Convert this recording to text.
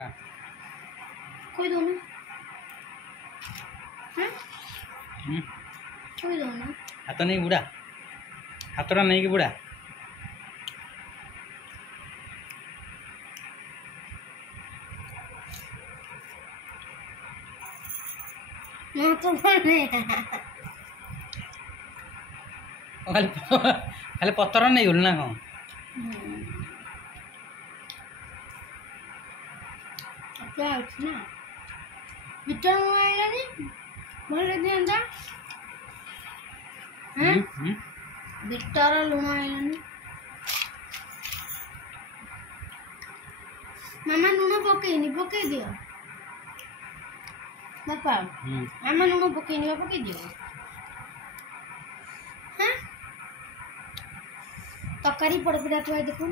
हाँ। कोई दो ना। हाँ हम्म। कोई दो ना। हाथ नहीं बुढ़ा हाथटा नहीं कि बुढ़ा ना तो बने खाली खाली पत्थर नहीं गलु ना कौन क्या ना बिटर मोबाइल नहीं बोले दिया हैं बिटर लुना आइलानी मामा लुना पके दियो बापा मामा लुना पके दियो हाँ तकारी पड़ पिटा थुआ देखो